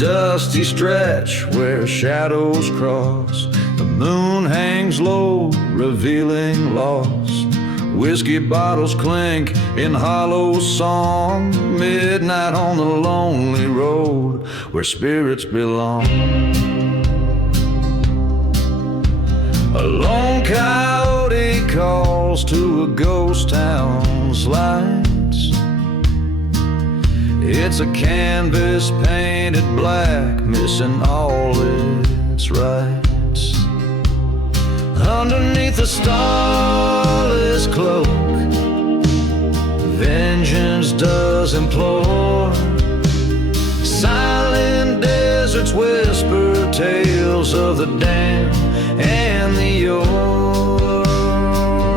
dusty stretch where shadows cross. The moon hangs low, revealing lost. Whiskey bottles clink in hollow song. Midnight on the lonely road where spirits belong. A lone coyote calls to a ghost town's lights. It's a canvas painted black, missing all its rights. Underneath a starless cloak, vengeance does implore. Silent deserts whisper tales of the damned and the yore.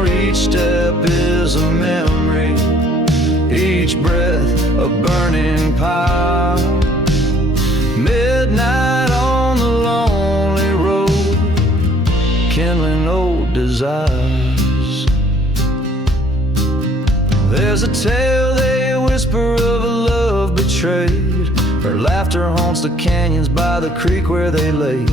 Each step is a memory, each breath a burning pile. Midnight on the lonely road, kindling old desires. There's a tale they whisper of a love betrayed. Her laughter haunts the canyons by the creek where they laid.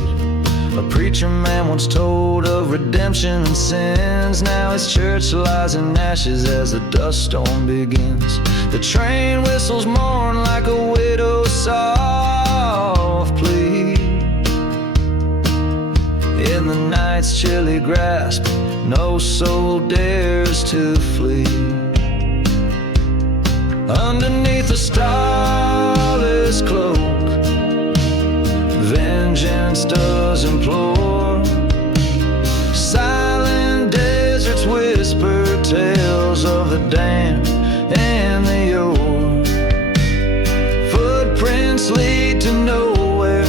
A preacher man once told of redemption and sins. Now his church lies in ashes as the dust storm begins. The train whistles mourn like a widow's soft plea. In the night's chilly grasp, no soul dares to flee. Underneath a starless cloak, vengeance does implore. Silent deserts whisper tales of the damned and the yore. Footprints lead to nowhere,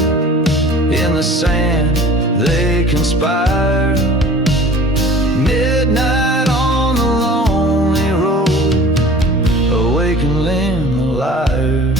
in the sand they conspire. Midnight on the lonely road, awakening the liar.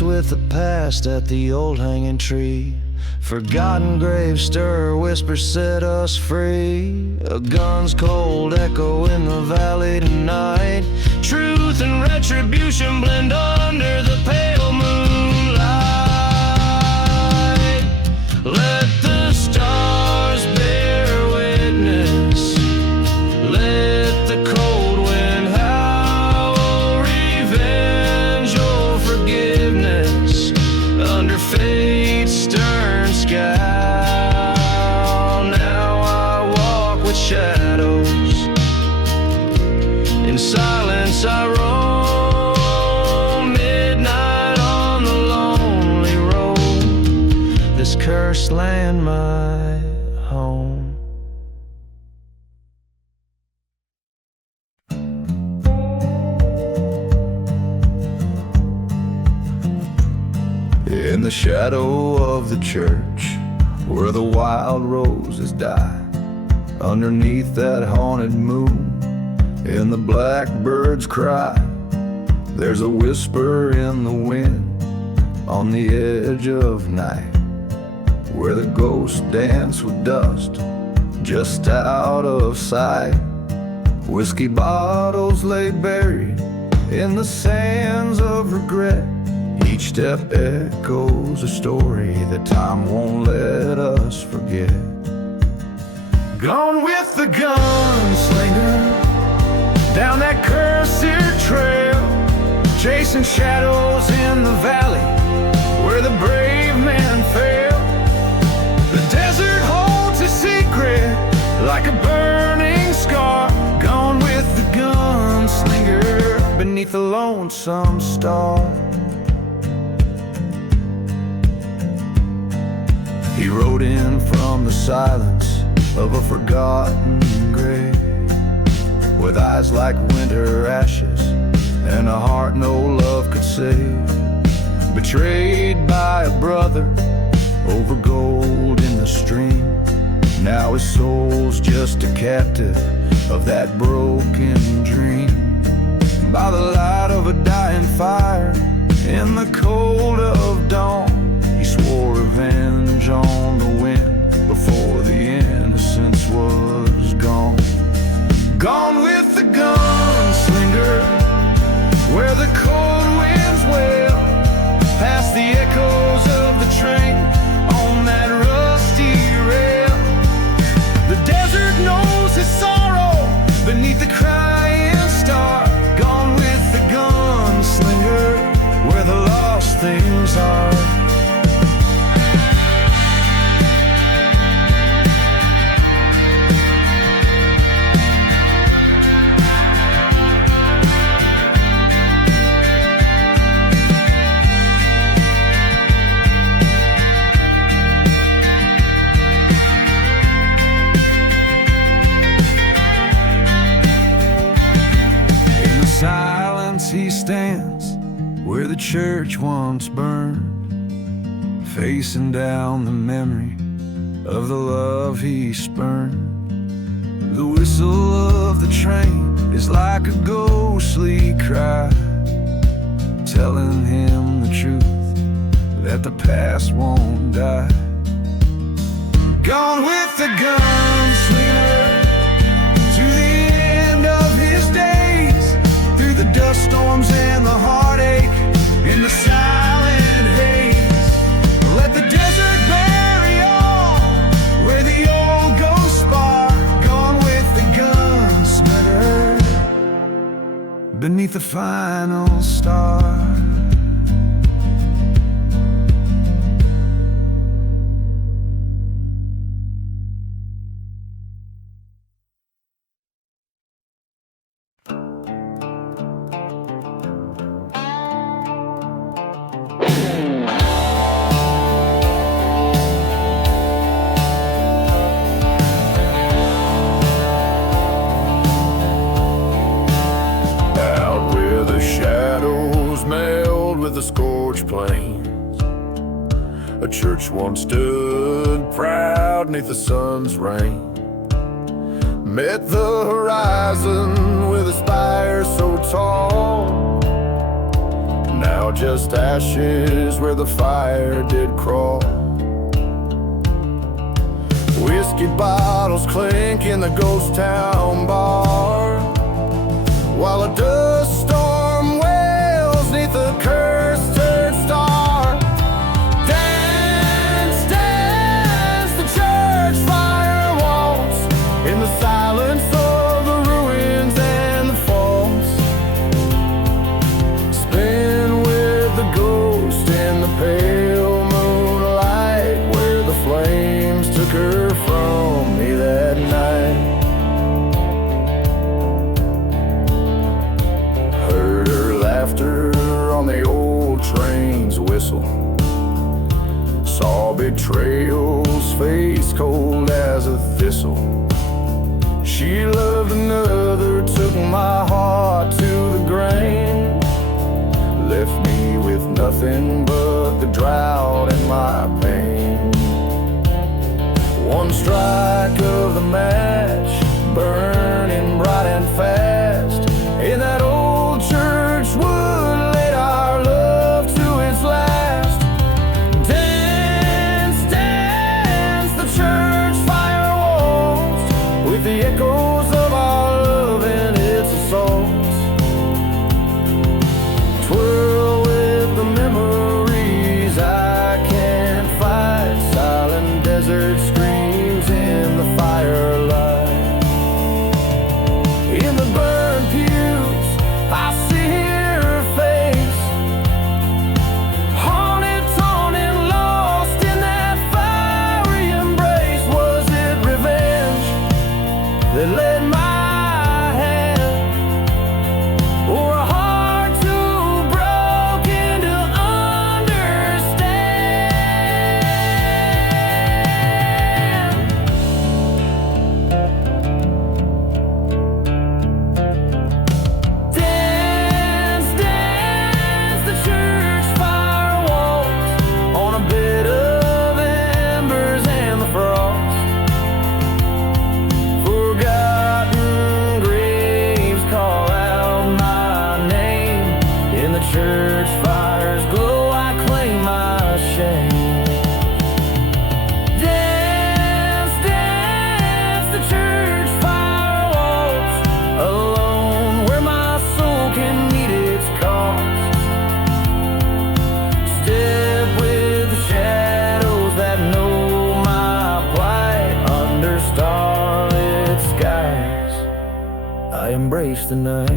With the past at the old hanging tree. Forgotten graves stir, whispers set us free. A gun's cold echo in the valley tonight. Truth and retribution blend under the pale moonlight. Let the stars bear witness. Let the cold wind howl. Revenge or forgiveness under fate's stern scowl. Now I walk with shadows. In silence I roam. Midnight on the lonely road, this cursed land my home. In the shadow of the church, where the wild roses die, underneath that haunted moon, in the blackbird's cry, there's a whisper in the wind, on the edge of night, where the ghosts dance with dust, just out of sight. Whiskey bottles lay buried in the sands of regret. Each step echoes a story that time won't let us forget. Gone with the gunslinger, down that cursed trail, chasing shadows in the valley where the brave man fell. The desert holds a secret like a burning scar. Gone with the gunslinger, beneath a lonesome star. He rode in from the silence of a forgotten grave, with eyes like winter ashes and a heart no love could save. Betrayed by a brother over gold in the stream. Now his soul's just a captive of that broken dream. By the light of a dying fire in the cold of dawn, he swore revenge on the wind before the innocence was gone. Gone with the gunslinger, where the cold winds wail, past the echoes of the train on that rusty rail. The desert knows his sorrow beneath the crying star. Gone with the gunslinger, where the lost things are. Silence he stands where the church once burned, facing down the memory of the love he spurned. The whistle of the train is like a ghostly cry, telling him the truth that the past won't die. Gone with the gunslinger to the end of his days, through the dust storms and the heartache in the silent haze. Let the desert bury all where the old ghosts spar. Gone with the gunslinger beneath the final star. A church once stood proud neath the sun's rain, met the horizon with a spire so tall. Now just ashes where the fire did crawl. Whiskey bottles clink in the ghost town bar, while a dust storm wails neath the cursed third star. Silence of the ruins and the falls, spin with the ghost in the pale moonlight, where the flames took her from me that night. Heard her laughter on the old train's whistle, saw betrayal's face cold as a thistle. She loved another, took my heart to the grain, left me with nothing but the drought and my pain. One strike of the match, burning bright and fast, in that old church wood laid our love to its last. Dance, dance, the church fire walls, with the echoes of our love and its assaults. Twirl with the memories I can't fight, silent desert screams in the firelight. In the embrace the night.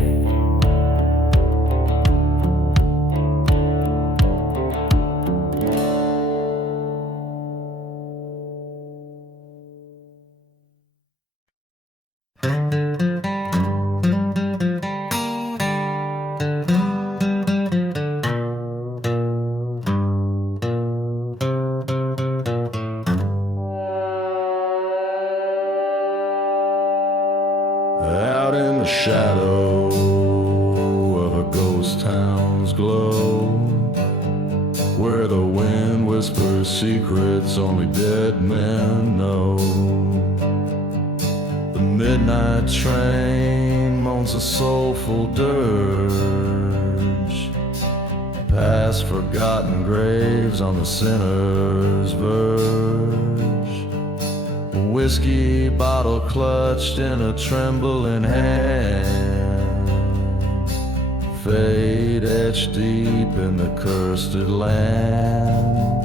Out in the shadow of a ghost town's glow, where the wind whispers secrets only dead men know. The midnight train moans a soulful dirge, past forgotten graves on the sinner's verge. A whiskey bottle clutched in a trembling hand, fate etched deep in the cursed land.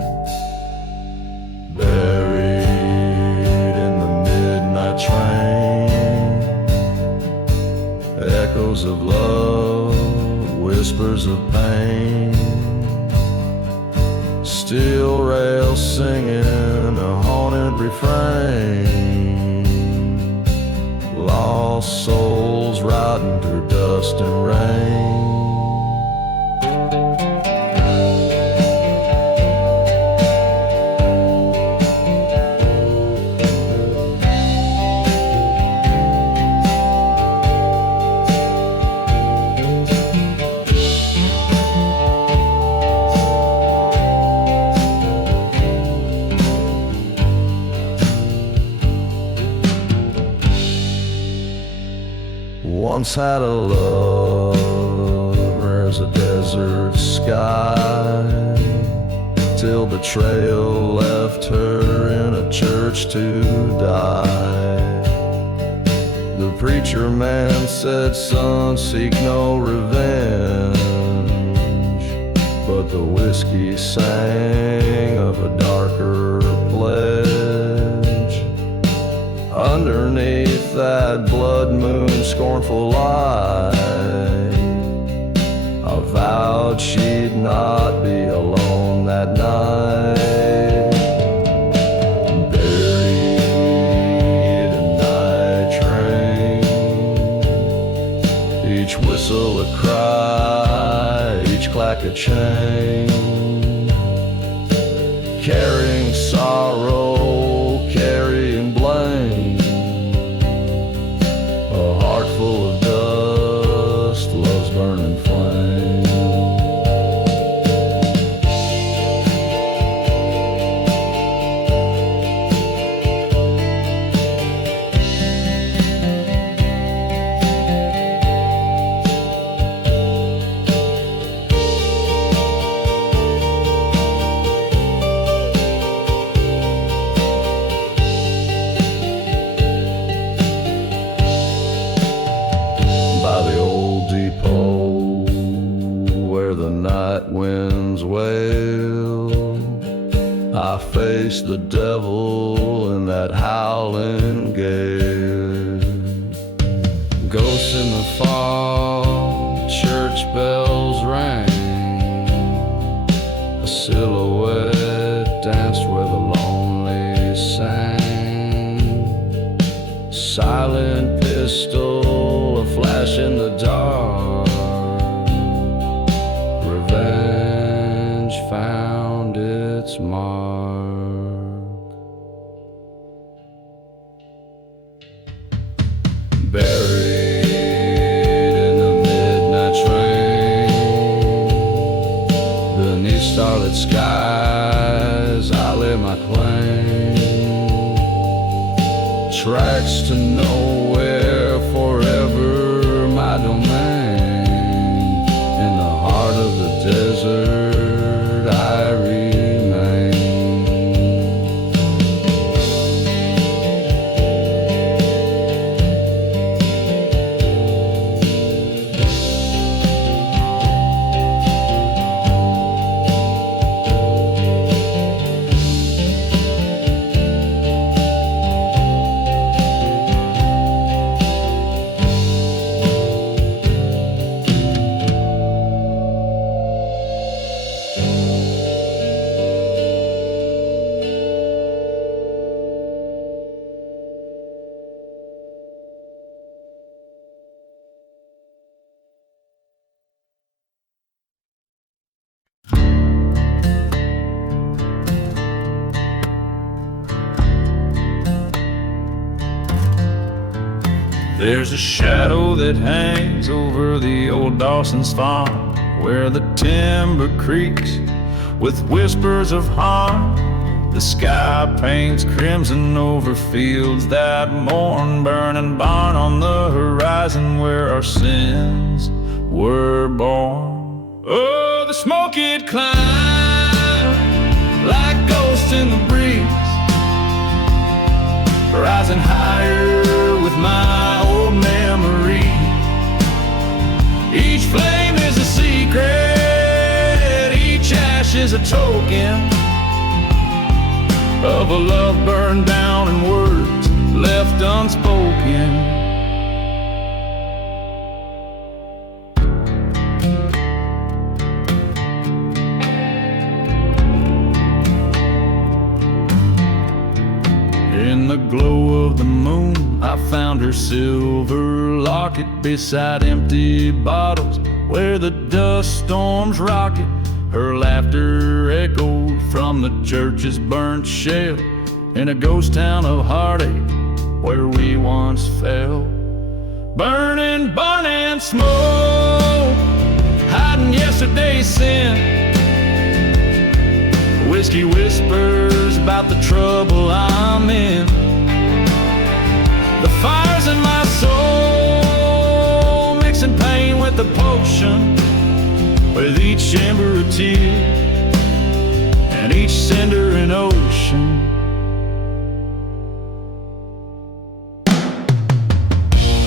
Buried in the midnight train, echoes of love, whispers of pain, steel rails singing a haunted refrain, lost souls rotting through dust and rain. Once had a lover as a desert sky, till betrayal left her in a church to die. The preacher man said, son, seek no revenge, but the whiskey sang of a darker pledge. Underneath that blood moon scornful light, I vowed she'd not be alone that night. Buried in night train, each whistle a cry, each clack a chain, carrying sorrow, carrying blame. A heart full of dust, love's burning flame. The devil in that howling gale. Ghosts in the fog, church bells rang, a silhouette danced where the lonely sang. Silent pistol, a flash in the dark, revenge found its mark. Buried in the midnight train, beneath starlit skies, I lay my claim. Tracks to nowhere, forever my domain. In the heart of the desert I remain. There's a shadow that hangs over the old Dawson's farm, where the timber creaks with whispers of harm. The sky paints crimson over fields that mourn, burning barn on the horizon where our sins were born. Oh, the smoke it climbs like ghosts in the breeze, rising higher with my old memory. Each flame is a secret, each ash is a token of a love burned down and words left unspoken. In the glow of the moon, I found her silver locket beside empty bottles where the dust storms rocket. Her laughter echoed from the church's burnt shell in a ghost town of heartache where we once fell. Burning barn and smoke, hiding yesterday's sin. Whiskey whispers about the trouble I'm in. The fire's in my soul, mixing pain with the potion, with each ember a tear and each cinder an ocean.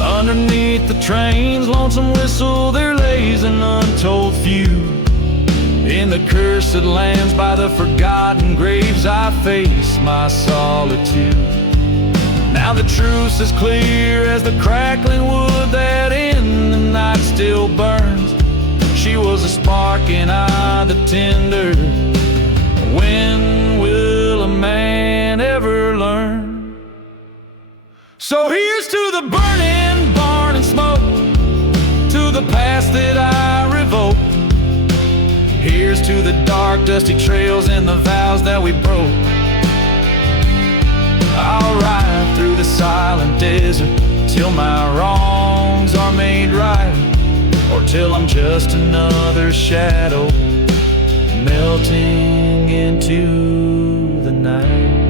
Underneath the train's lonesome whistle there lays an untold feud. In the cursed lands by the forgotten graves I face my solitude. Now the truth is clear as the crackling wood that in the night still burns. She was a spark and I the tinder. When will a man ever learn? So here's to the burning barn and smoke, to the past that I revoke. Here's to the dark, dusty trails and the vows that we broke. I'll ride through the silent desert till my wrongs are made right, or till I'm just another shadow melting into the night.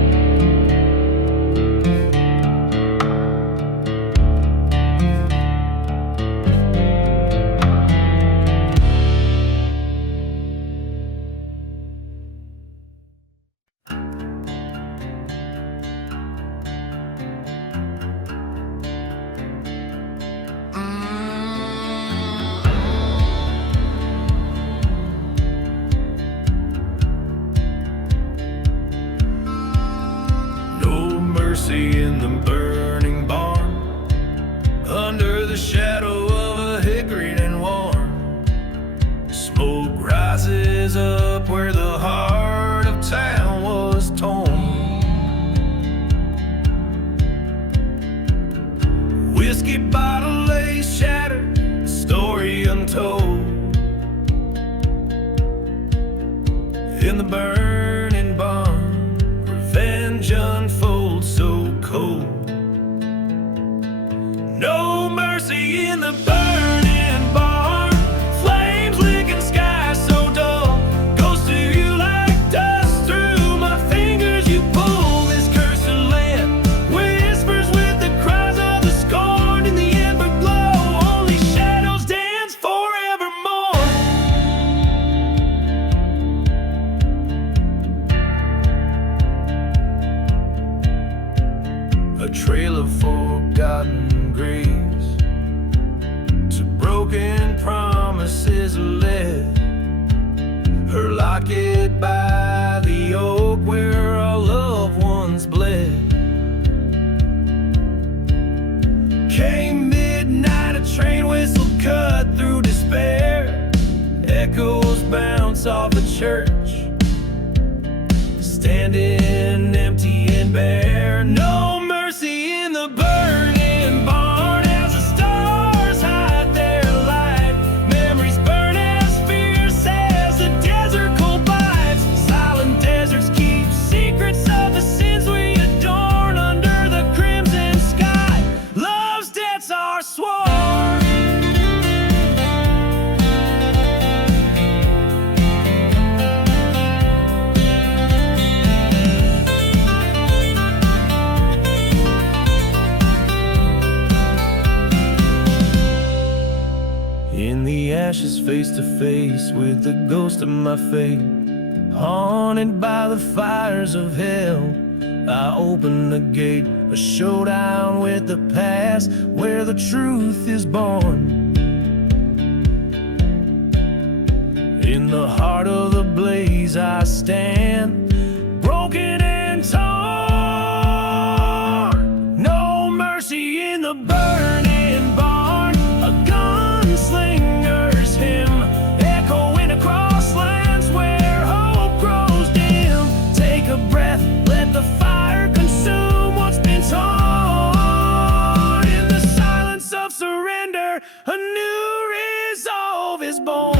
In the burning barn, under the shadow of a hickory and warm, smoke rises up where the heart of town was torn. Whiskey bottle lays shattered, story untold. In the burning barn, revenge unfolds so cold. No mercy in the burning barn, flames licking sky so dull. Goes to you like dust through my fingers. You pull this cursed land, whispers with the cries of the scorned in the ember glow. Only shadows dance forevermore. A trail of forgotten graves, to broken promises led. Her locket by the oak where our loved ones bled. Came midnight, a train whistle cut through despair. Echoes bounce off a church, standing empty and bare. No mercy in the burning barn as the stars hide their light. Memories burn as fierce as the desert cold bites. Silent deserts keep secrets of the sins we adorn under the crimson sky. Love's debts are face to face with the ghost of my fate. Haunted by the fires of hell, I open the gate, a showdown with the past, where the truth is born. In the heart of the blaze I stand, broken and torn. No mercy in the burning barn, a gunslinger's hymn, echoing across lands where hope grows dim. Take a breath, let the fire consume what's been torn. In the silence of surrender, a new resolve is born.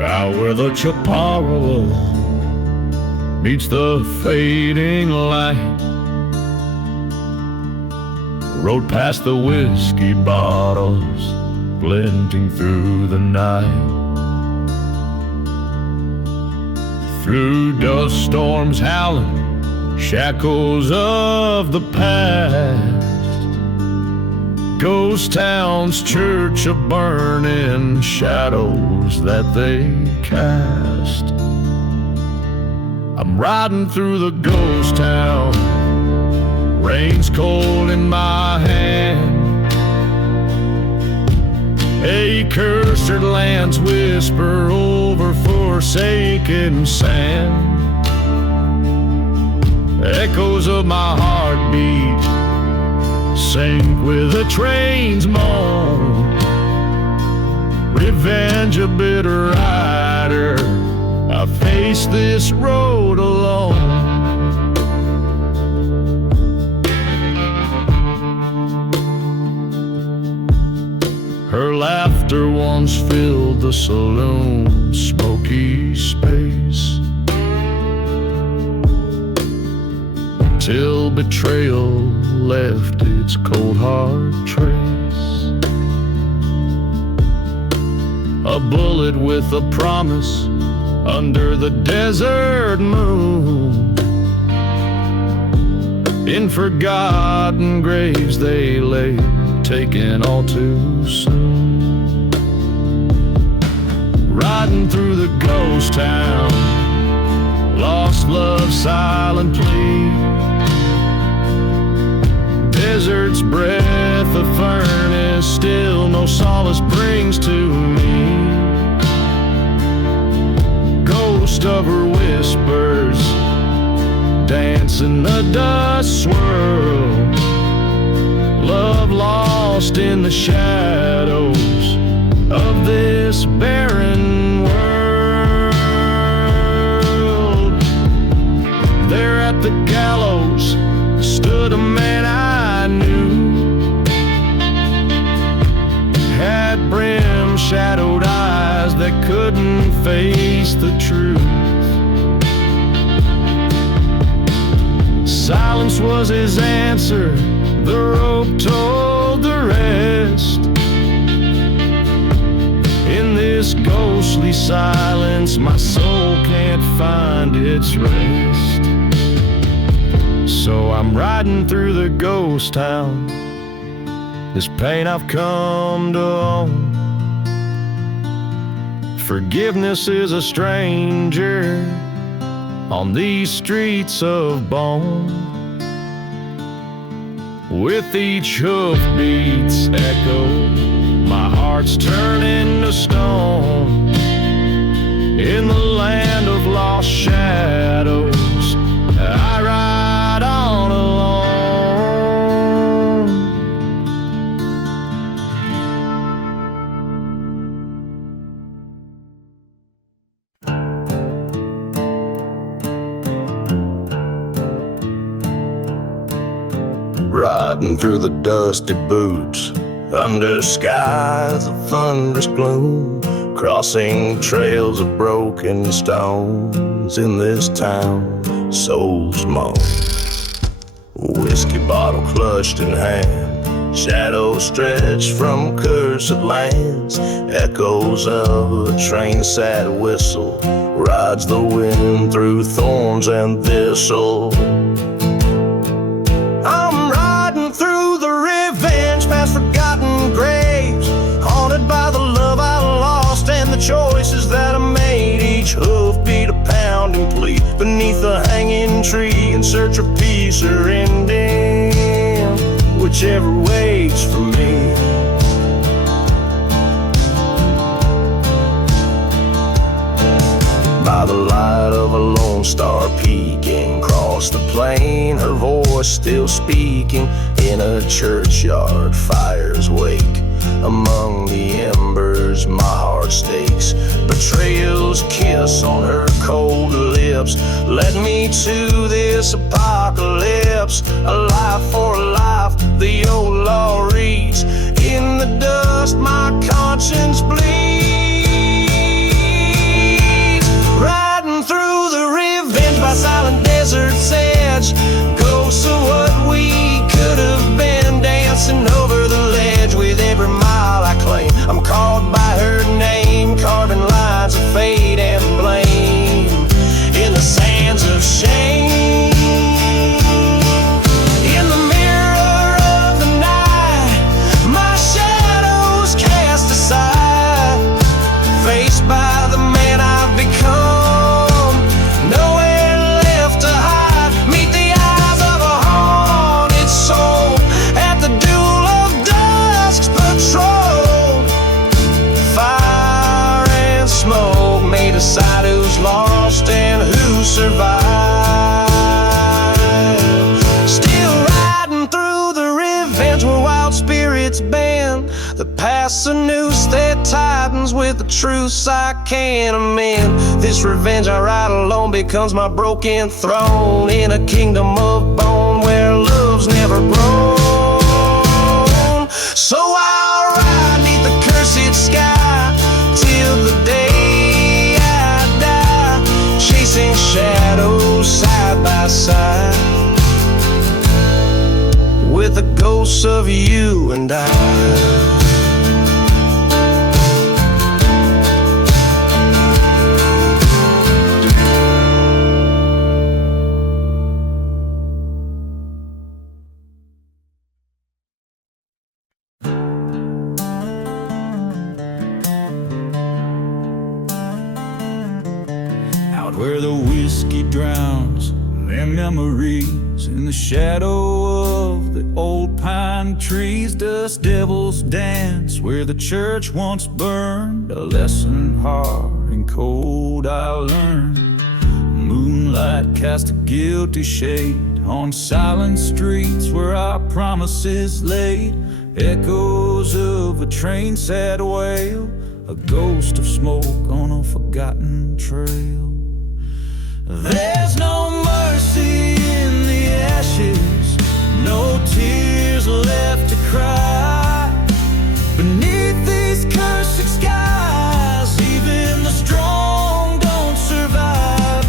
Out where the chaparral meets the fading light, rode past the whiskey bottles glinting through the night. Through dust storms howling, shackles of the past, ghost town's church of burning shadows that they cast. I'm riding through the ghost town, rain's cold in my hand. Accursed lands whisper over forsaken sand. Echoes of my heartbeat sink with a train's moan. Revenge a bitter rider, I face this road alone. Her laughter once filled the saloon, smoky space, till betrayal left its cold hard trace. A bullet with a promise under the desert moon. In forgotten graves they lay, taken all too soon. Riding through the ghost town, lost love's silent plea. Desert's breath, a furnace, still no solace brings to me. Ghost of her whispers dance in the dust swirl. Love lost in the shadows of this barren world. There at the gallows stood a man I knew, had brim shadowed eyes that couldn't face the truth. Silence was his answer, the rope told the rest. In this ghostly silence, my soul can't find its rest. So I'm riding through the ghost town, this pain I've come to own. Forgiveness is a stranger on these streets of bone. With each hoofbeat's echo, my heart's turning to stone. In the land of lost shadows, I ride on alone. Riding through the dusty boots, under skies of thunderous gloom, crossing trails of broken stones in this town so small. Whiskey bottle clutched in hand, shadows stretch from cursed lands. Echoes of a train-sad whistle rides the wind through thorns and thistle. I'm riding through the revenge past forgotten graves, haunted by the love I lost and the choices that I made. Each hoofbeat a pounding plea beneath the hanging tree, in search of peace or ending, whichever waits for me. By the light of a lone star peeking across the plain, her voice still speaking in a churchyard. Fires wake among the embers, my heart stakes. Betrayal's kiss on her cold lips led me to this apocalypse. A life for a life, the old law reads. In the dust my conscience bleeds. Riding through the revenge by silent desert's edge, ghosts of what we could have been, dancing over the ledge with every mile I claim. I'm called by her name, carving lines of fate and blame in the sands of shame. In the mirror of the night, my shadows cast aside, faced by the man I've become, nowhere left to hide. Meet the eyes of a haunted soul at the duel of dusk's patrol. Fire and smoke may decide who's lost and who survives. Still riding through the revenge where wild spirits bend, the past's a noose that tightens with the truths I can't amend. This revenge I ride alone becomes my broken throne, in a kingdom of bone where love's never grown. So I'll ride neath the cursed sky till the day I die, chasing shadows side by side with the ghosts of you and I. Where the whiskey drowns their memories in the shadow of the old pine trees, dust devils dance where the church once burned. A lesson hard and cold I learned. Moonlight cast a guilty shade on silent streets where our promises laid. Echoes of a train's sad wail, a ghost of smoke on a forgotten trail. There's no mercy in the ashes, no tears left to cry. Beneath these cursed skies, even the strong don't survive.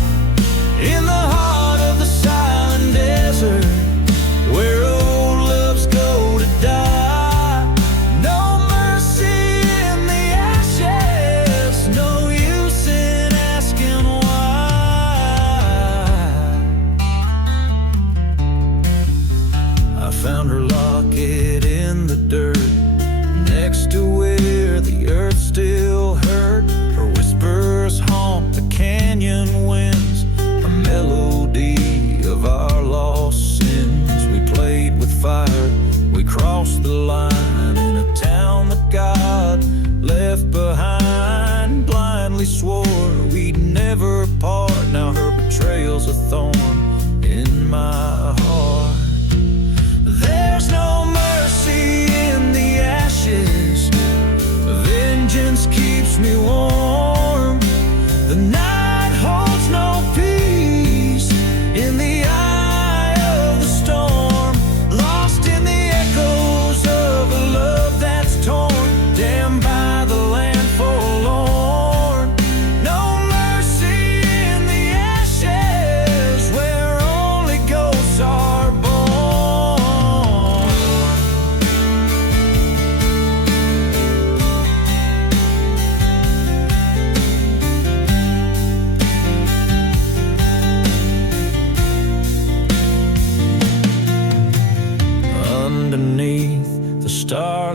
In the heart of the silent desert, where old loves go to die, no mercy in the ashes, no use in asking why.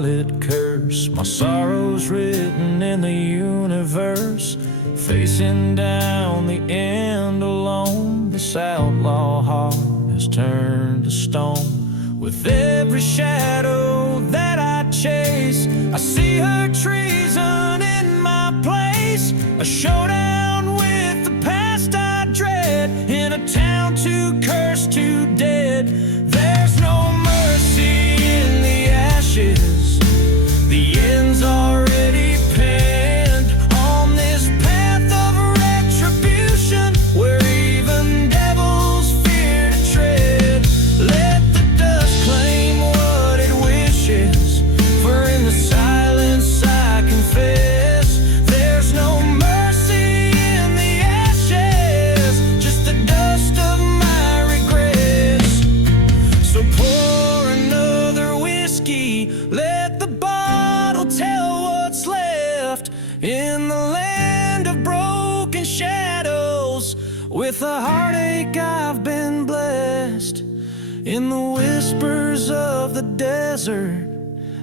scarlet curse. My sorrow's written in the universe, facing down the end alone. This outlaw heart has turned to stone. With every shadow that I chase, I see her treason in my place. A showdown with the past I dread, in a town too cursed, too dead. There's no mercy in the ashes, the end's already penned. On this path of retribution, where even devils fear to tread. Let the dust claim what it wishes, for in the silence I confess, there's no mercy in the ashes, just the dust of my regrets. So pour another whiskey, let the bottle tell what's left in the land of broken shadows. With a heartache I've been blessed, in the whispers of the desert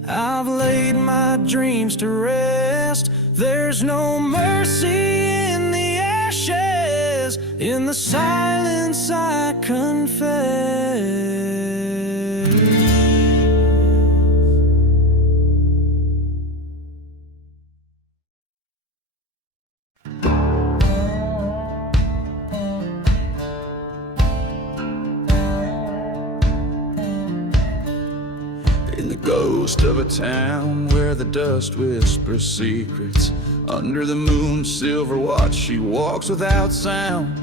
I've laid my dreams to rest. There's no mercy in the ashes, in the silence I confess. In the ghost of a town where the dust whispers secrets, under the moon's silver watch she walks without sound.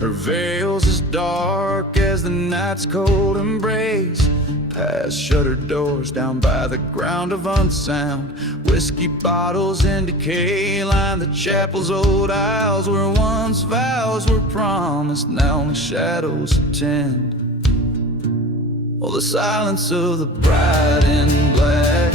Her veil's as dark as the night's cold embrace, past shuttered doors down by the ground of unsound. Whiskey bottles in decay line the chapel's old aisles, where once vows were promised, now only shadows attend. Oh, the silence of the bride in black,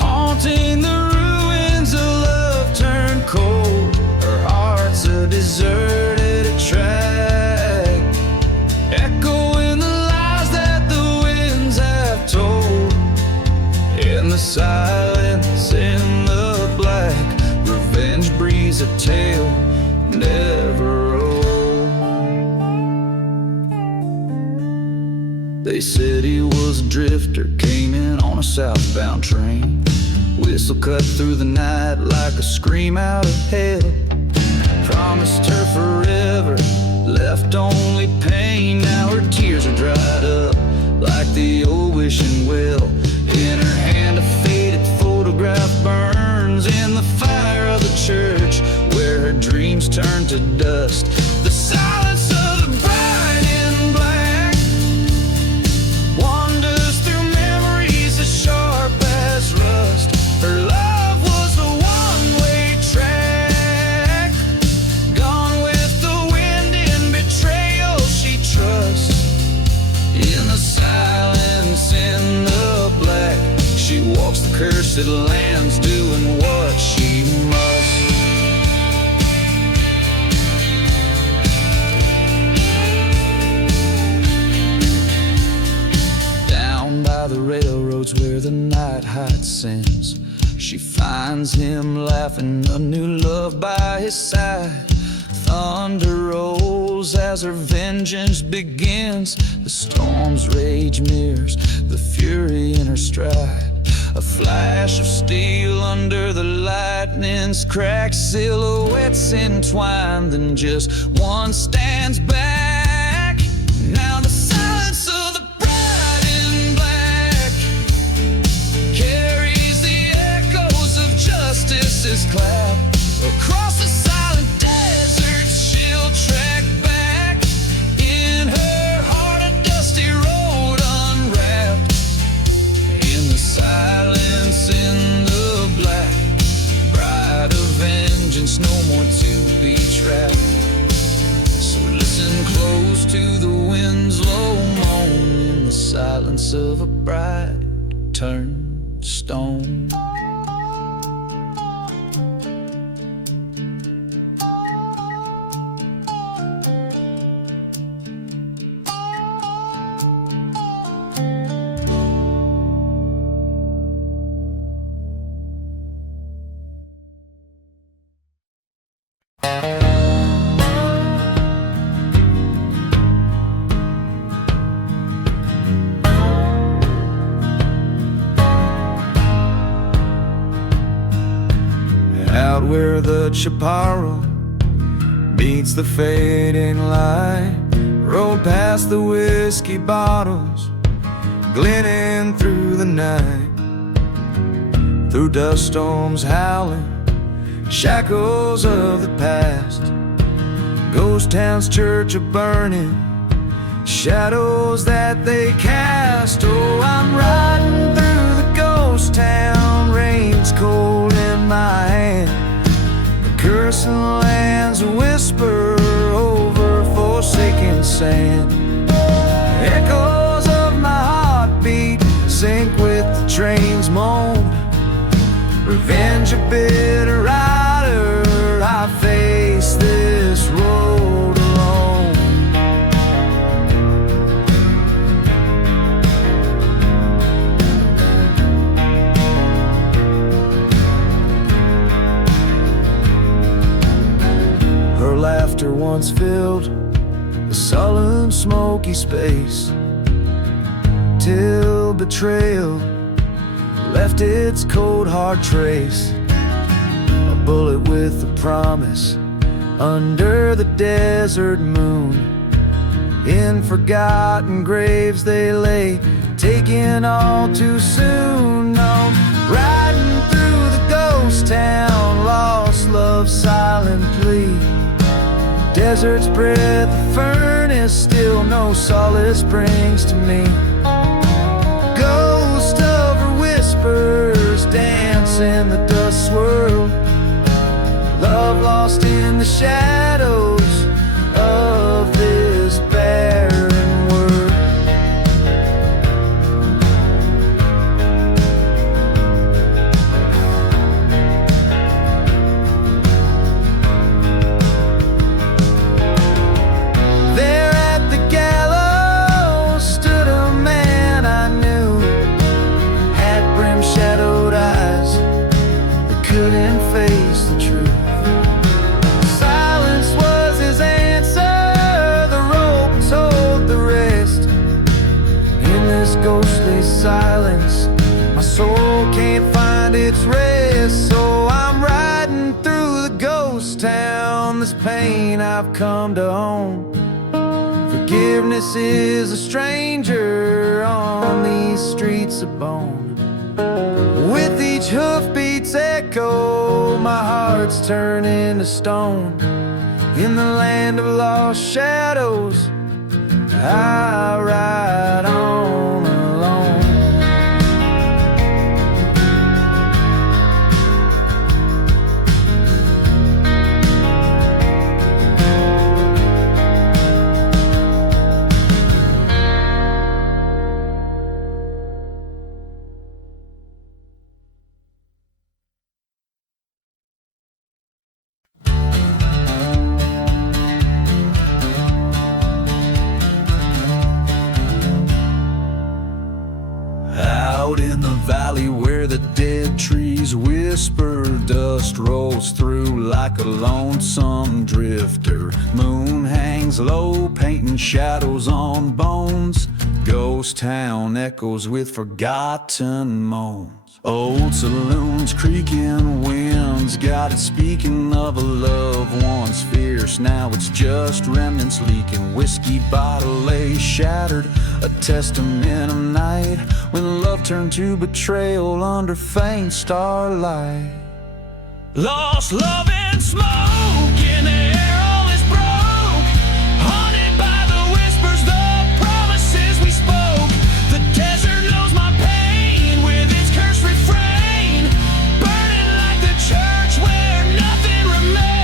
haunting the ruins of love turned cold. Her heart's a deserted track, echoing the lies that the winds have told. In the silence, in the black, revenge breathes a tale never old. They said he was a drifter, came in on a southbound train. Whistle cut through the night like a scream out of hell. Promised her forever, left only pain. Now her tears are dried up like the old wishing well. In her hand a faded photograph burns in the fire of the church, where her dreams turn to dust. The silence of the bride in black wanders through memories as sharp as rust. Her love was a one-way track, gone with the wind in betrayal she trusts. In the silence, in the black, she walks the cursed lands, doing what she must. Down by the railroads where the night hides sins, she finds him laughing, a new love by his side. Thunder rolls as her vengeance begins. The storm's rage mirrors the fury in her stride. A flash of steel under the lightning's cracked silhouettes entwined, then just one stands back. Now the silence of the bride in black carries the echoes of justice's clap. Across the silent desert she'll track back, in her heart a dusty road unwrapped. In the silence, in the black, bride of vengeance, no more to be trapped. So listen close to the wind's low moan, in the silence of a bride turned to stone. where the chaparral meets the fading light. Rode past the whiskey bottles, glinting through the night. Through dust storms howling, shackles of the past. Ghost town's church a burning, shadows that they cast. Oh, I'm riding through the ghost town, rain's cold in my hand. The cursing lands whisper over forsaken sand. Echoes of my heartbeat sync with the train's moan. Revenge a bitter rider, I face this road alone. Her laughter once filled the sullen smoky space, till betrayal left its cold hard trace. A bullet with a promise under the desert moon. In forgotten graves they lay, taken all too soon. No, riding through the ghost town, lost love's silent plea. Desert's breath, a furnace, still no solace brings to me. Ghost of her whispers dance in the dust swirl. Love lost in the shadows of this barren world. There at the gallows stood a man I knew, had brim-shadowed eyes that couldn't face the truth. Silence was his answer, the rope told the rest. In this ghostly silence, my soul can't find its rest. So I'm riding through the ghost town, this pain I've come to own. Forgiveness is a stranger on these streets of bone. With each hoofbeat's echo, my heart's turning to stone. In the land of lost shadows, I ride on alone. Out in the valley where the dead trees whisper, dust rolls through like a lonesome drifter. Moon hangs low, painting shadows on bones. Ghost town echoes with forgotten moans. Old saloons creaking, winds got it speaking of a love once fierce. Now it's just remnants leaking. Whiskey bottle lay shattered, a testament of night when love turned to betrayal under faint starlight. Lost love and smoke in the air, all is broke. Haunted by the whispers, the promises we spoke. The desert knows my pain with its cursed refrain, burning like the church where nothing remains.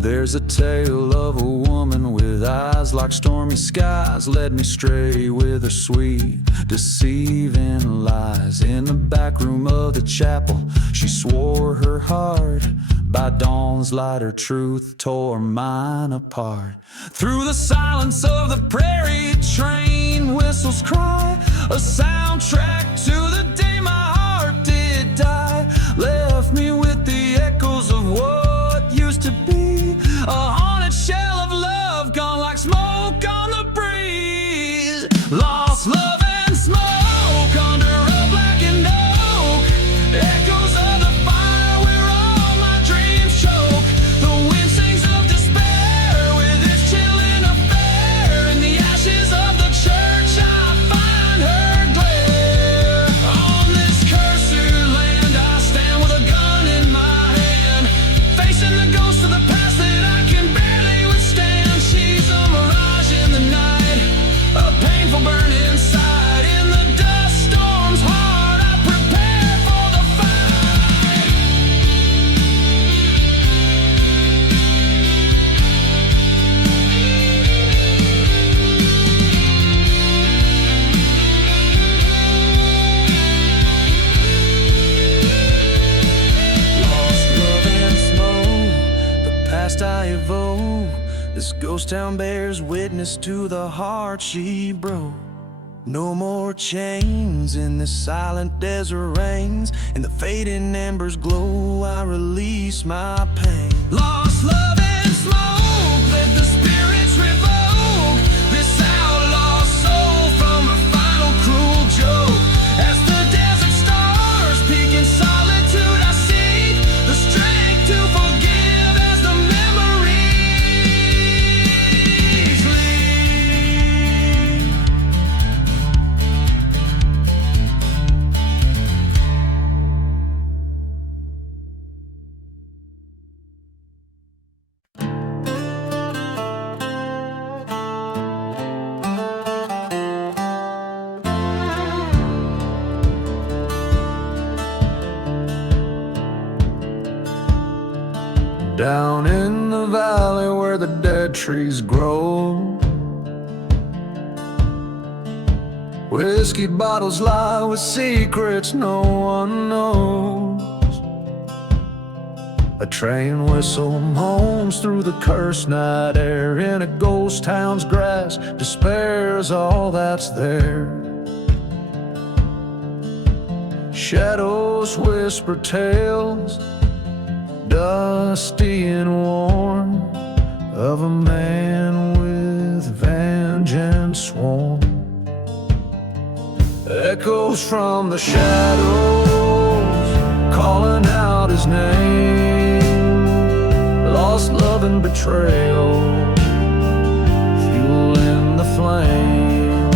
There's a tale of a woman with eyes like stormy skies, led me stray with her sweet, deceiving lies. In the back room of the chapel, she swore her heart. By dawn's light, her truth tore mine apart. Through the silence of the prairie, train whistles cry, a soundtrack to the day my heart did die. Left me with the echoes of what used to be, a haunted shell of love gone like smoke on the breeze. This ghost town bears witness to the heart she broke. No more chains in this silent desert rains. In the fading embers glow, I release my pain. Lost love and smoke, let the spirits revoke this outlaw soul from her final cruel joke. As the desert stars peak in solitude, I seek the strength to forgive as the memories leave. Down in the valley where the dead trees grow, whiskey bottles lie with secrets no one knows. A train whistle moans through the cursed night air. In a ghost town's grass, despair's all that's there. Shadows whisper tales, dusty and worn, of a man with vengeance sworn. Echoes from the shadows, calling out his name. Lost love and betrayal, fueling the flame.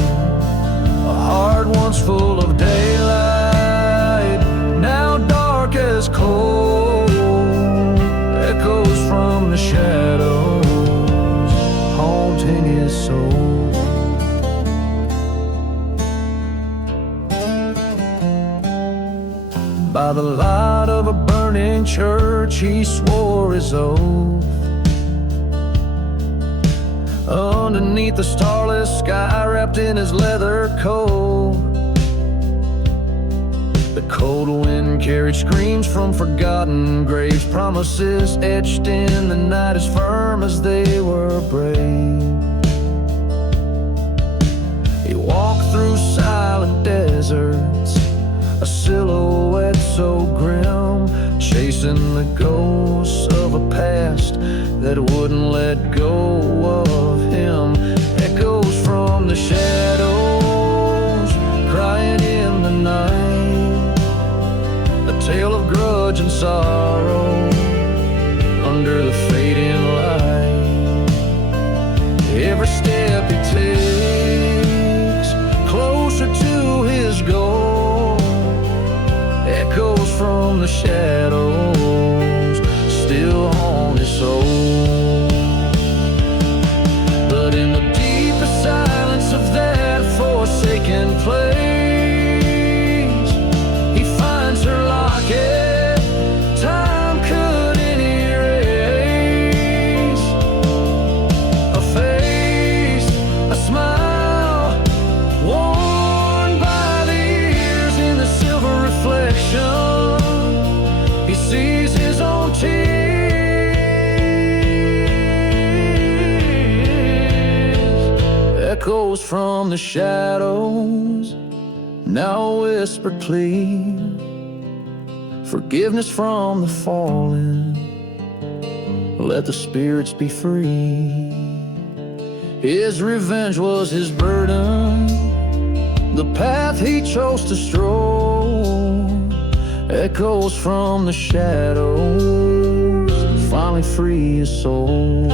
A heart once full of daylight, now dark as coal. Echoes from the shadows, haunting his soul. By the light of a burning church, he swore his oath. Underneath the starless sky, wrapped in his leather coat, the cold wind carried screams from forgotten graves, promises etched in the night as firm as they were brave. He walked through silent deserts, a silhouette so grim, chasing the ghosts of a past that wouldn't let go of him. Echoes from the shadows, crying in the night, a tale of grudge and sorrow under the fading light. Every step he takes closer to his goal, echoes from the shadows still haunt his soul. But in the deepest silence of that forsaken place, he finds her locket time couldn't erase. A face, a smile, worn by the years. In the silver reflection, he sees his own tears. Echoes from the shadows, now whispered plea. Forgiveness from the fallen, let the spirits be free. His revenge was his burden, the path he chose to stroll. Echoes from the shadows, finally free his soul.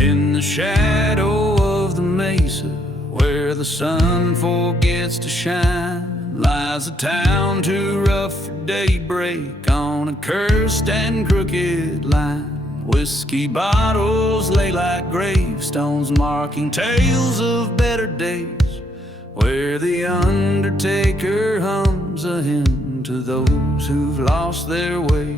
In the shadow of the mesa, where the sun forgets to shine, lies a town too rough for daybreak on a cursed and crooked line. Whiskey bottles lay like gravestones, marking tales of better days, where the undertaker hums a hymn to those who've lost their way.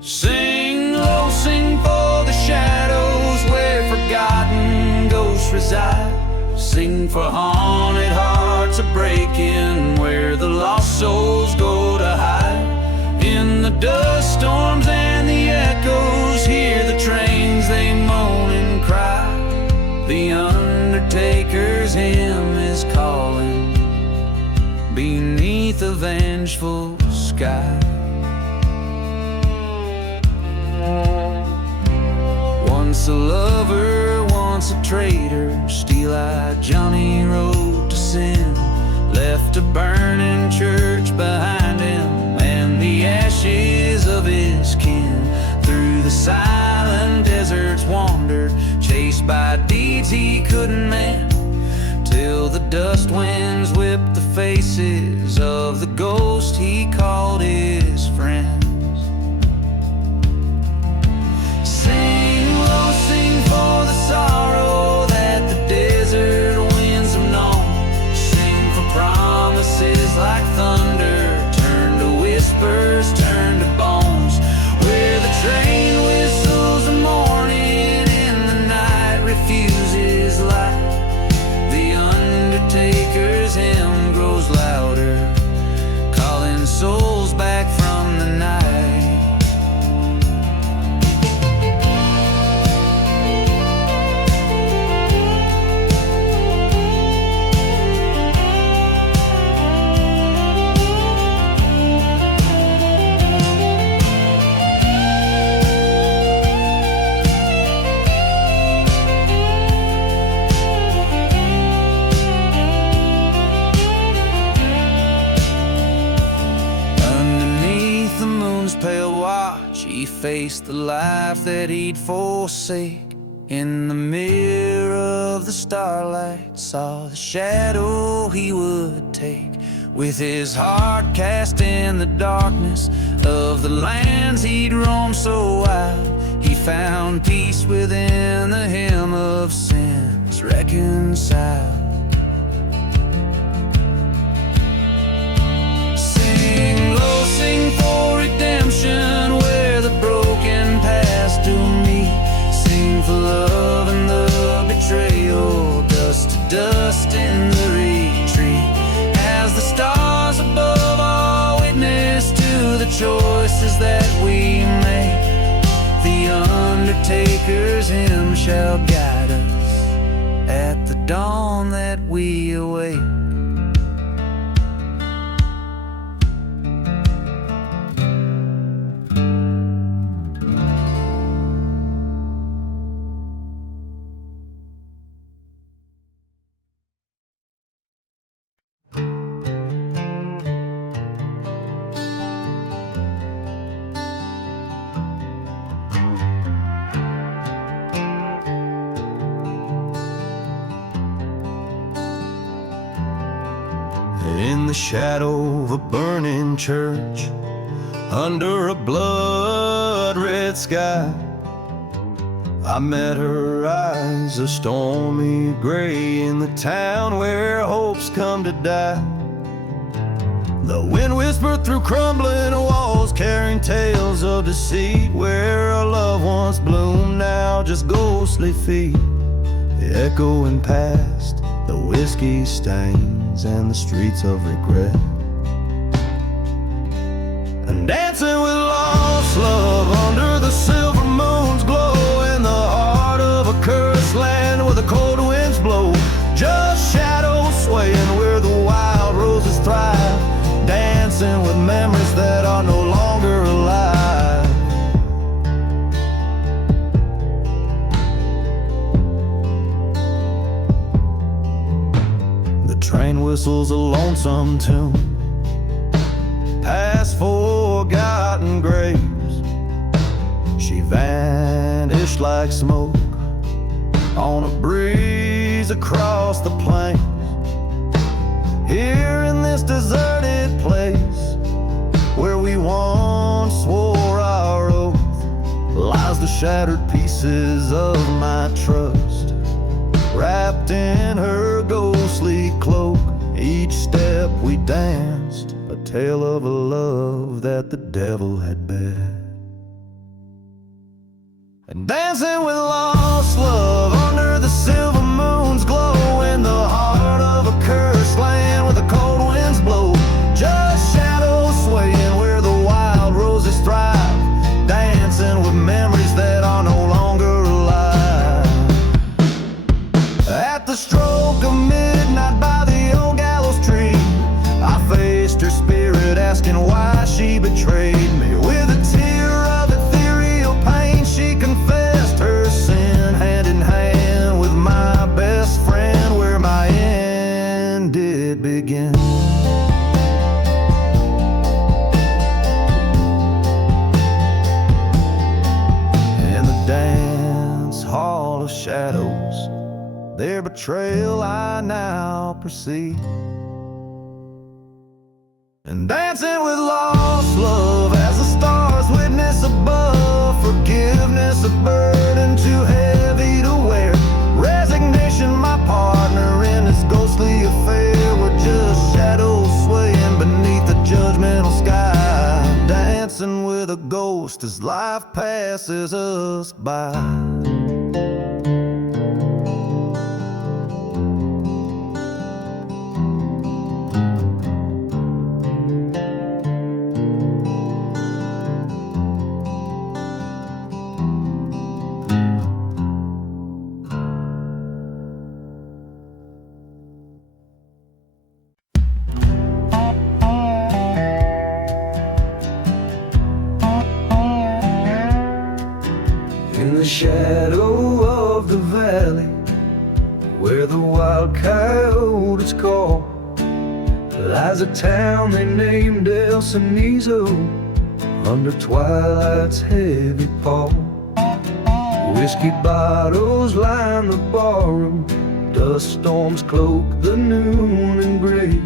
Sing, oh sing for the shadows where forgotten ghosts reside. Sing for haunted hearts a-breaking, where the lost souls go to hide. In the dust storms and the echoes, hear the trains, they moan and cry. The undertaker's hymn is calling beneath a vengeful sky. Once a lover, once a traitor, steel-eyed Johnny rode to sin, left a burning church behind him and the ashes of his kin. Through the silent deserts wandered, chased by deeds he couldn't mend, till the dust winds whipped the faces of the ghost he called his friends. Sing, oh sing for the sorrow that the desert winds have known. Sing for promises like thunder, turn to whispers, turn to bones, where the train whistles a morning and the night refuses light. The undertaker's hymn grows louder, calling souls back from the night. He faced the life that he'd forsake. In the mirror of the starlight, saw the shadow he would take. With his heart cast in the darkness of the lands he'd roamed so wild, he found peace within the hymn of sins reconciled. Sing low, sing for redemption, where the broken past do meet. Sing for love and the betrayal, dust to dust in the retreat. As the stars above are witness to the choices that we make, the undertaker's hymn shall guide us at the dawn that we awake. In the shadow of a burning church, under a blood-red sky, I met her eyes, a stormy gray, in the town where hopes come to die. The wind whispered through crumbling walls, carrying tales of deceit, where a love once bloomed, now just ghostly feet, echoing past the whiskey stains and the streets of regret, and dancing with lost love under the silver moon's glow, in the heart of a cursed land where the cold winds blow, just shadows swaying where the wild roses thrive, dancing with memories that are no longer alive. The train whistles a lonesome tune past forgotten graves. She vanished like smoke on a breeze across the plains. Here in this deserted place where we once swore shattered pieces of my trust. Wrapped in her ghostly cloak, each step we danced, a tale of a love that the devil had bet. And dancing with lost love under the silver moon's glow, in the heart of a cursed land where the cold winds blow. Just shadows swaying where the wild roses thrive, dancing with memories that are no longer alive. At the stroke of midnight by the old gallows tree, I faced her spirit asking why she betrayed me. With a tear of ethereal pain, she confessed her sin, hand in hand with my best friend, where my end did begin. In the dance hall of shadows, their betrayal I now perceive. And dancing with lost love as the stars witness above, forgiveness a burden too heavy to wear. Resignation my partner in this ghostly affair. We're just shadows swaying beneath the judgmental sky, dancing with a ghost as life passes us by. In the shadow of the valley, where the wild coyotes call, lies a town they named Amigo, under twilight's heavy pall. Whiskey bottles line the barroom, dust storms cloak the noon and gray.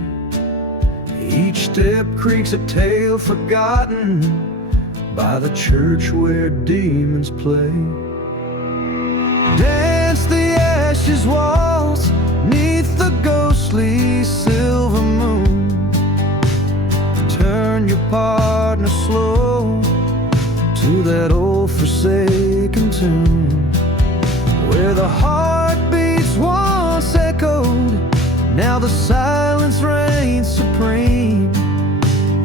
Each step creaks a tale forgotten by the church where demons play. Dance the ashes waltz neath the ghostly silver moon. Turn your partner slow to that old forsaken tune, where the heartbeats once echoed, now the silence reigns supreme.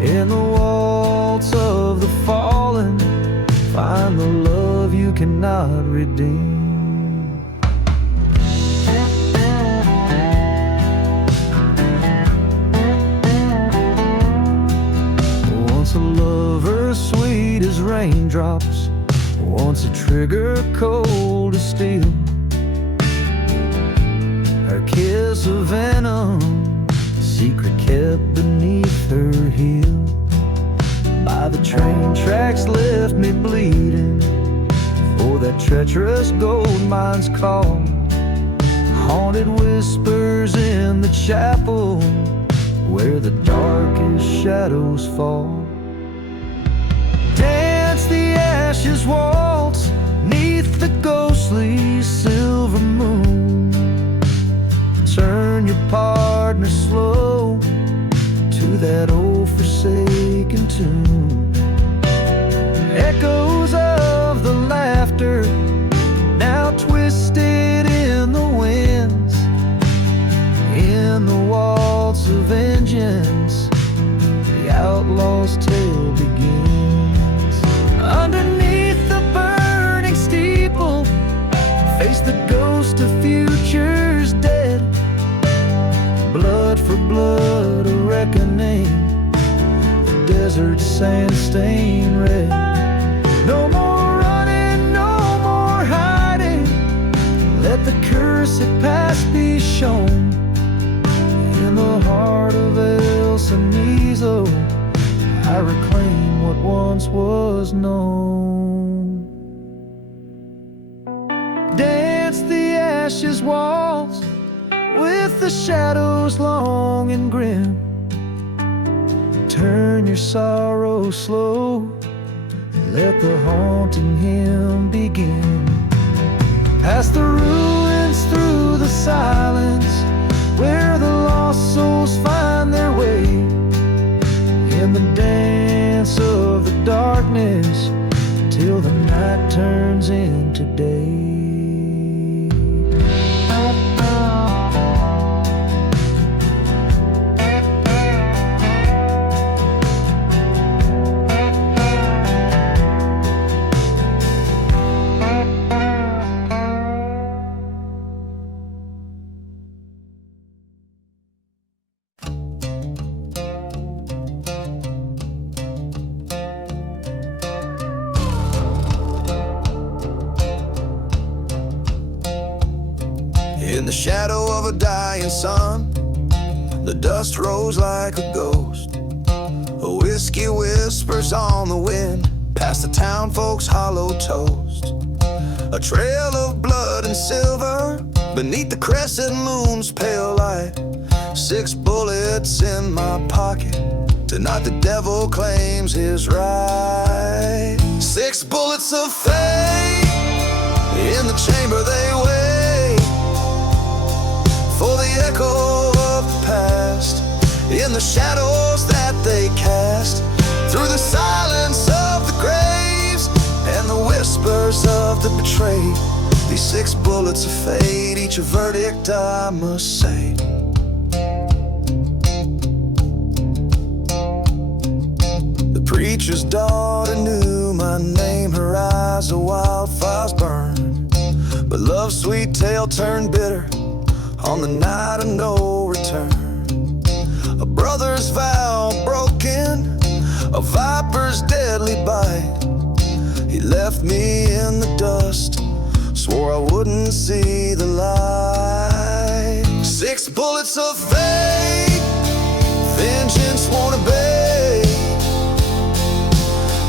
In the waltz of the fallen, find the love you cannot redeem. Once a lover sweet as raindrops, once a trigger cold as steel, her kiss of venom, secret kept beneath her heel. By the train tracks left me bleeding, for that treacherous gold mine's call. Haunted whispers in the chapel, where the darkest shadows fall. Dance the ashes waltz neath the ghostly silver moon. Turn your partner slow to that old forsaken tune. Echoes of the laughter, now twisted in the winds. In the waltz of vengeance, the outlaw's tale begins. Underneath the burning steeple, face the ghost of futures dead. Blood for blood, a reckoning, the desert sand stained red. No more running, no more hiding, let the cursed past be shown. In the heart of Amigo, I reclaim what once was known. Dance the ashes waltz with the shadows long and grim. Turn your sorrow slow let the haunting hymn begin. Past the ruins, through the silence, where the lost souls find their way, in the dance of the darkness, till the night turns into day. In the shadow of a dying sun, the dust rose like a ghost. A whiskey whispers on the wind, past the town folks' hollow toast. A trail of blood and silver, beneath the crescent moon's pale light. 6 bullets in my pocket, tonight the devil claims his right. 6 bullets of fate, in the chamber they wait, for the echo of the past, in the shadows that they cast, through the silence of the graves and the whispers of the betrayed. These 6 bullets of fate, each a verdict I must say. The preacher's daughter knew my name, her eyes are wildfires burned, but love's sweet tale turned bitter on the night of no return. A brother's vow broken, a viper's deadly bite. He left me in the dust, swore I wouldn't see the light. 6 bullets of fate, vengeance won't obey.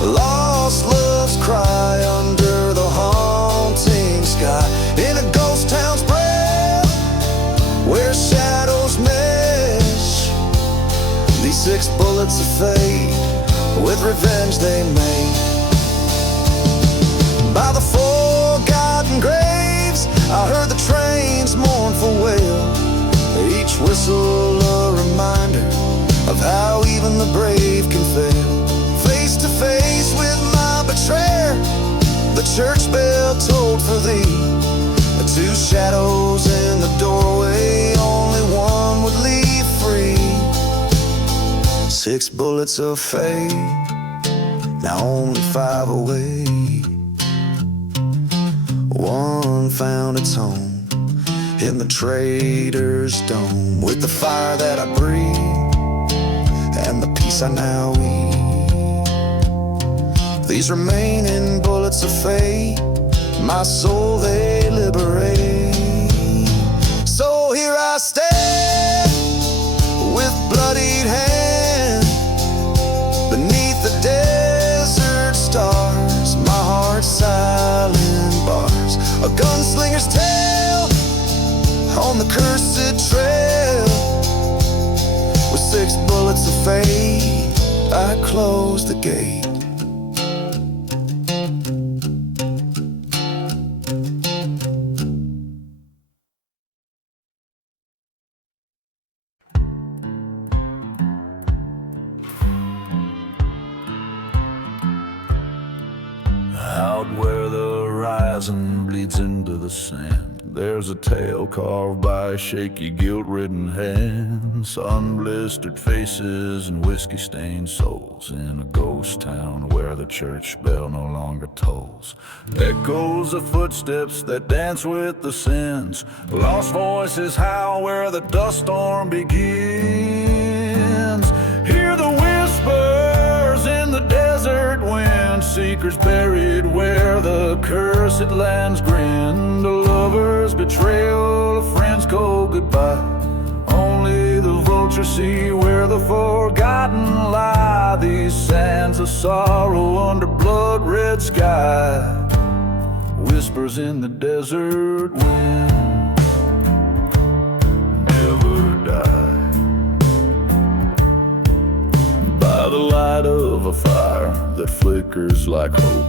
Lost love's cry under the haunting sky, in a ghost town's breath, where shadows mesh. These 6 bullets of fate, with revenge they made. By the forgotten graves, I heard the train's mournful wail, each whistle a reminder of how even the brave can fail. Face to face with my betrayer, the church bell tolled for thee. 2 shadows in the doorway, only one would leave free. 6 bullets of fate, now only 5 away. One found its home in the trader's dome, with the fire that I breathe and the peace I now eat. These remaining bullets of fate, my soul they liberate. So here I stand, with bloodied hand, beneath the desert stars, my heart's silent bars. A gunslinger's tale on the cursed trail, with 6 bullets of fate, I close the gate. Out where the horizon bleeds into the sand, there's a tale carved by shaky, guilt-ridden hands. Sun-blistered faces and whiskey-stained souls, in a ghost town where the church bell no longer tolls. Echoes of footsteps that dance with the sins, lost voices howl where the dust storm begins. Hear the whispers in the desert wind, seekers buried where the cursed lands grin. A lover's betrayal, a friend's cold goodbye, only the vultures see where the forgotten lie. These sands of sorrow under blood-red sky, whispers in the desert wind, never die. By by the light of a fire that flickers like hope.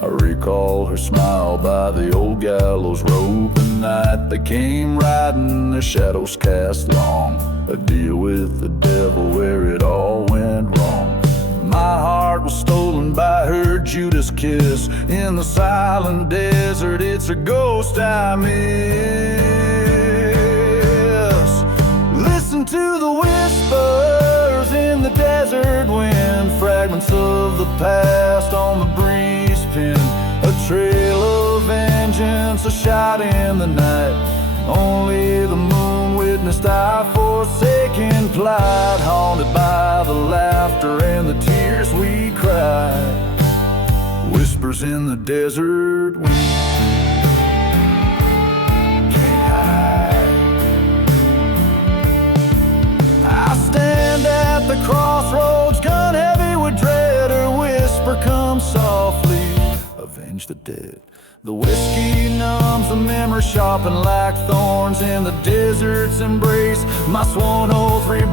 I recall her smile by the old gallows rope. The night they came riding, their shadows cast long, a deal with the devil where it all went wrong. My heart was stolen by her Judas kiss. In the silent desert, it's a ghost I miss. Listen to the whispers in the desert wind, fragments of the past on the breeze pin, a trail of vengeance, a shot in the night. Only the moon witnessed our forsaken plight, haunted by the laughter and the tears we cried. Whispers in the desert wind, can't hide. I stand at the crossroads, gun heavy with dread. Her whisper comes softly, avenge the dead. The whiskey numbs the memory, sharpened like thorns in the desert's embrace. My sworn oath reborn.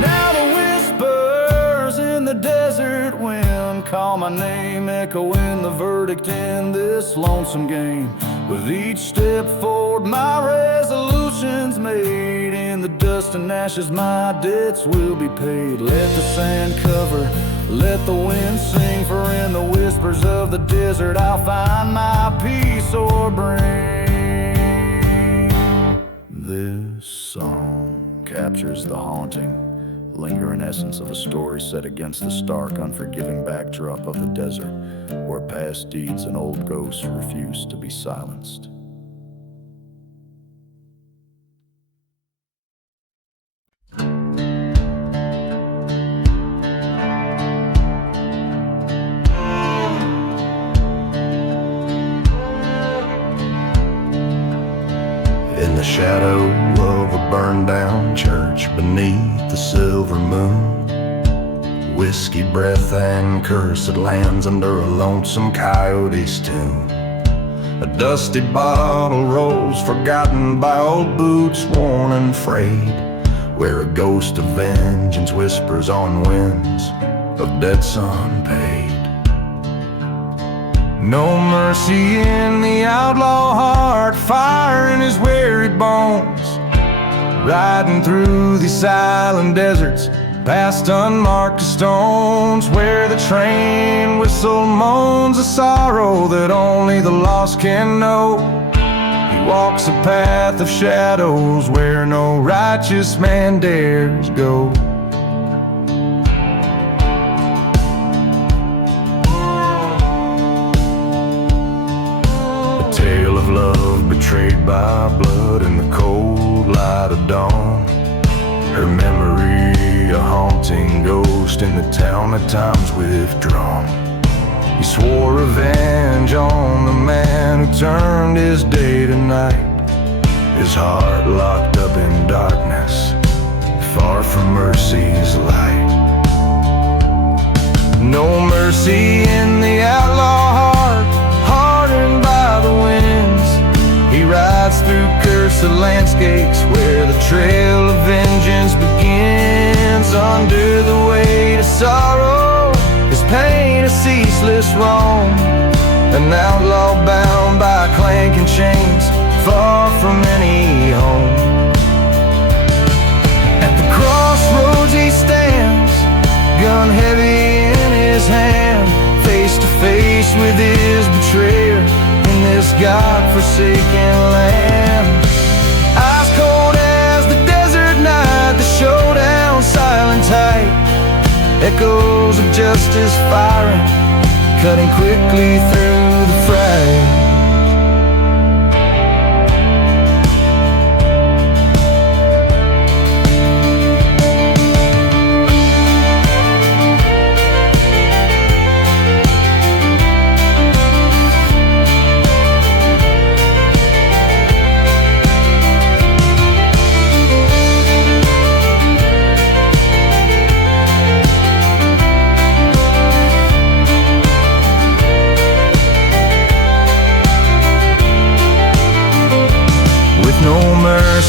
Now the whispers in the desert wind call my name, echoing the verdict in this lonesome game. With each step forward, my resolution's made. In the dust and ashes, my debts will be paid. Let the sand cover, let the wind sing, for in the whispers of the desert I'll find my peace or bring. This song captures the haunting, lingering essence of a story set against the stark, unforgiving backdrop of the desert, where past deeds and old ghosts refuse to be silenced. In the shadow of a burned down church beneath the silver moon, whiskey breath and cursed lands under a lonesome coyote's tune. A dusty bottle rolls, forgotten by old boots worn and frayed, where a ghost of vengeance whispers on winds of debts unpaid. No mercy in the outlaw heart, fire in his weary bones, riding through these silent deserts, past unmarked stones, where the train whistle moans a sorrow that only the lost can know. He walks a path of shadows where no righteous man dares go. A tale of love betrayed by blood in the cold light of dawn. Her memory, a haunting ghost in the town, at times withdrawn. He swore revenge on the man who turned his day to night, his heart locked up in darkness, far from mercy's light. No mercy in the outlaw heart, hardened by the winds. He rides through cursed landscapes where the trail of vengeance begins. Under the weight of sorrow, his pain a ceaseless roam, an outlaw bound by clanking chains, far from any home. At the crossroads he stands, gun heavy in his hand, face to face with his betrayer in this God-forsaken land. Ice cold as the desert night, the showdown silent tight, echoes of justice firing, cutting quickly through the fray.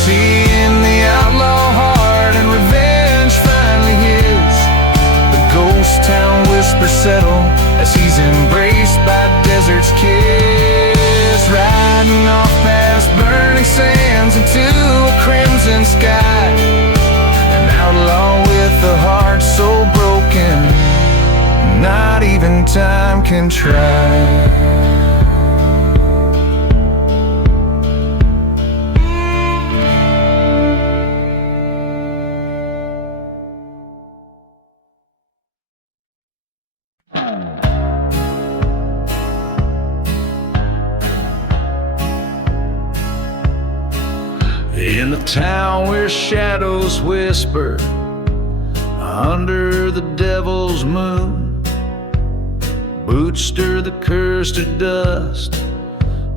seeing the outlaw heart and revenge finally his. The ghost town whispers settle as he's embraced by desert's kiss, riding off past burning sands into a crimson sky. An outlaw with a heart so broken, not even time can try. In the town where shadows whisper under the devil's moon, boots stir the curse to dust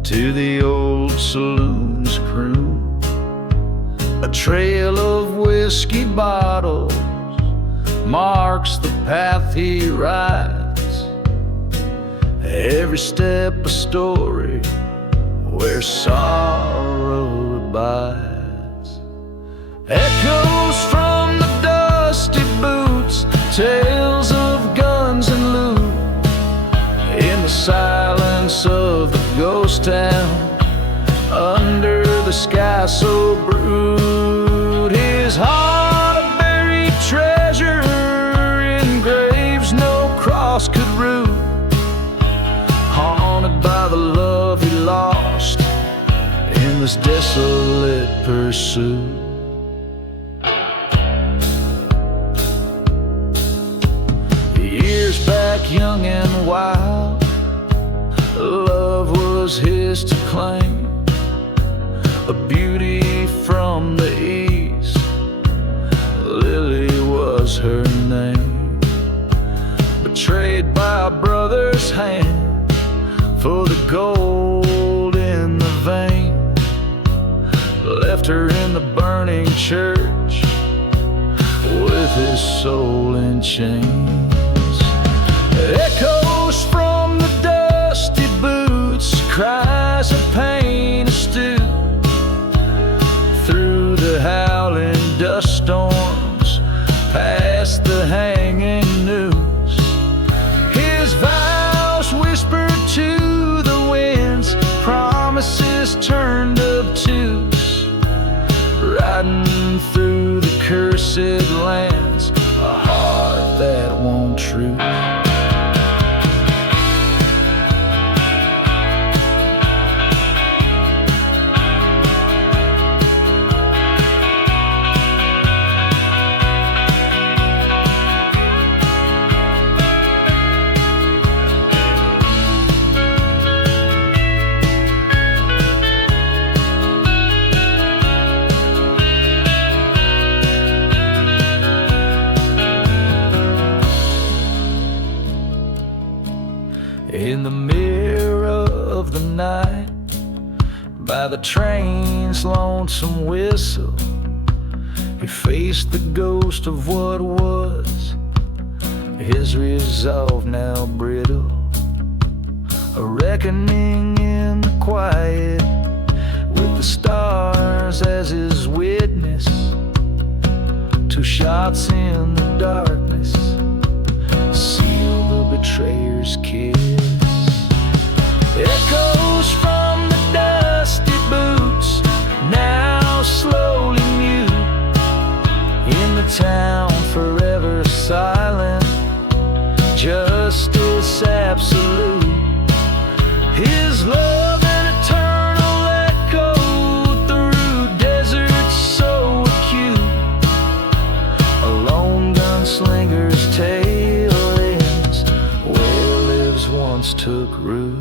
to the old saloon's croon. A trail of whiskey bottles marks the path he rides, every step a story where sorrow abides. Echoes from the dusty boots, tales of guns and loot, in the silence of the ghost town, under the sky so brute. His heart a buried treasure in graves no cross could root, haunted by the love he lost in this desolate pursuit. Years back, young and wild, love was his to claim, a beauty from the east, Lily was her name. Betrayed by a brother's hand for the gold in the vein, left her in the burning church with his soul in chains. Echoes from the dusty boots, cries of pain astute, through the howling dust storms, past the hanging noose. His vows whispered to the winds, promises turned obtuse, riding through the cursed lands, a heart that won't truce. In the mirror of the night, by the train's lonesome whistle, he faced the ghost of what was, his resolve now brittle. A reckoning in the quiet, with the stars as his witness. 2 shots in the darkness seal the betrayer's kiss. Echoes from the dusty boots, now slowly mute, in the town forever silent, justice absolute. His love an eternal echo through deserts so acute. A lone gunslinger's tale ends where lives once took root.